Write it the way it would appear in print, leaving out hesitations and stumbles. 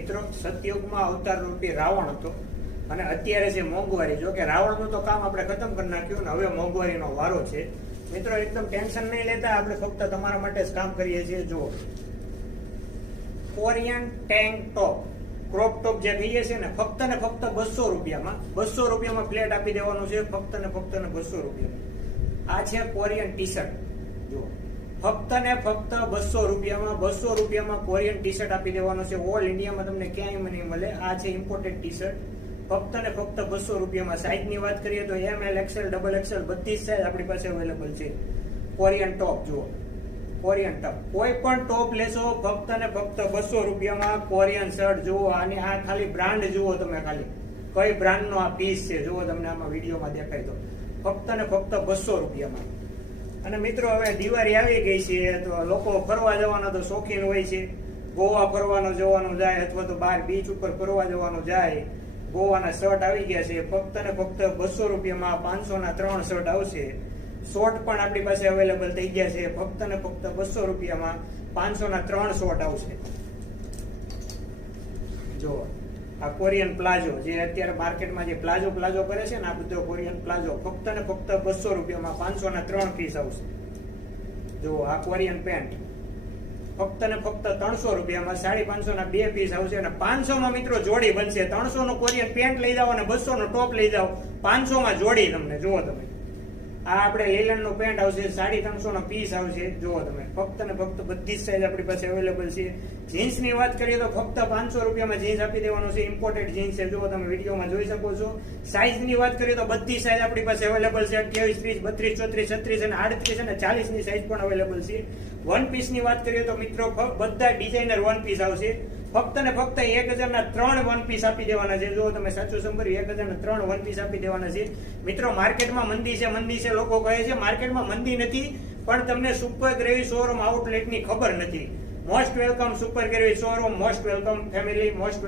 મિત્રો સતયુગમાં અવતાર રૂપી રાવણ હતો અને અત્યારે છે મોંઘવારી. જો કે રાવણનું તો કામ આપણે ખતમ કરી નાખ્યું ને હવે મોંઘવારીનો વારો છે. મિત્રો એકદમ ટેન્શન નહીં લેતા, આપણે ફક્ત તમારા માટે જ કામ કરીએ છીએ. જુઓ, Korean tank top crop top જે કહીએ છીએ ને ફક્ત 200 રૂપિયામાં 200 રૂપિયામાં ફ્લેટ આપી દેવાનું છે. ફક્ત 200 રૂપિયામાં આ છે કોરિયન ટી શર્ટ. જુઓ, ફક્ત 200 રૂપિયામાં કોરિયન ટી શર્ટ આપી દેવાનું છે. ઓલ ઇન્ડિયામાં તમને ક્યાંય નહીં મળે. આ છે ઇમ્પોર્ટેડ ટી શર્ટ. ફક્ત 200 રૂપિયામાં. સાઇઝની વાત કરીએ તો ML XL XXL બધી જ સાઇઝ આપણી પાસે અવેલેબલ છે. કોરિયન ટોપ જુઓ, કોરિયન ટોપ કોઈ પણ ટોપ લેશો ફક્ત 200 રૂપિયામાં. કોરિયન શર્ટ જુઓ, અને આ ખાલી બ્રાન્ડ જુઓ તમે, ખાલી કઈ બ્રાન્ડનો આ પીસ છે જુઓ, તમને આમાં વિડીયોમાં દેખાય તો ફક્ત 200 રૂપિયામાં. અને મિત્રો હવે દિવાળી આવી ગઈ છે તો લોકો ફરવા જવાના તો શોખીન હોય છે. ગોવા ફરવાનું જવાનું જાય અથવા તો બહાર બીચ ઉપર ફરવા જવાનું જાય. ગોવાના શર્ટ આવી ગયા છે ફક્ત 200 રૂપિયામાં. 500 ના 3 શર્ટ આવશે. શોર્ટ પણ આપણી પાસે અવેલેબલ થઈ ગયા છે ફક્ત 200 રૂપિયામાં. 500 ના 3 શોર્ટ આવશે. જો આ કોરિયન પ્લાઝો જે અત્યારે માર્કેટમાં જે પ્લાઝો કરે છે ને, આ બધો કોરિયન પ્લાઝો ફક્ત 200 રૂપિયામાં. 500 ના 3 પીસ આવશે. જો આ કોરિયન પેન્ટ ફક્ત 300 રૂપિયામાં. 550 ના 2 પીસ આવશે. અને 500 માં મિત્રો જોડી બનશે. 300 નો કોરિયન પેન્ટ લઈ જાઓ અને 200 નો ટોપ લઈ જાઓ. 500 માં જોડી તમને. જુઓ તમે, આ આપણે લેલન નું પેન્ટ આવશે. 350 નો પીસ આવશે. જુઓ તમે, ફક્ત બધી જ સાઈઝ આપણી પાસે અવેલેબલ છે. જીન્સ ની વાત કરીએ તો ફક્ત 500 રૂપિયામાં જીન્સ આપી દેવાનું છે. ઇમ્પોર્ટેડ જીન્સ છે. જુઓ તમે વિડીયોમાં જોઈ શકો છો. સાઈઝ ની વાત કરીએ તો બધી સાઈઝ આપણી પાસે અવેલેબલ છે. 28, 30, 32, 34, 36 અને 38 ની સાઈઝ પણ અવેલેબલ છે. વન પીસ ની વાત કરીએ તો મિત્રો બધા ડિઝાઇનર વન પીસ આવશે. ફક્ત 1000 ના 3 વન પીસ આપી દેવાના છે. જો તમે સાચું સાંભળ્યું, 1000 ના 3 વન પીસ આપી દેવાના છે. મિત્રો માર્કેટમાં મંદી છે લોકો કહે છે. માર્કેટમાં મંદી નથી, પણ તમને સુપર ગ્રેવી શોરૂમ આઉટલેટ ની ખબર નથી. Most welcome super gravy showroom. Most welcome family. Most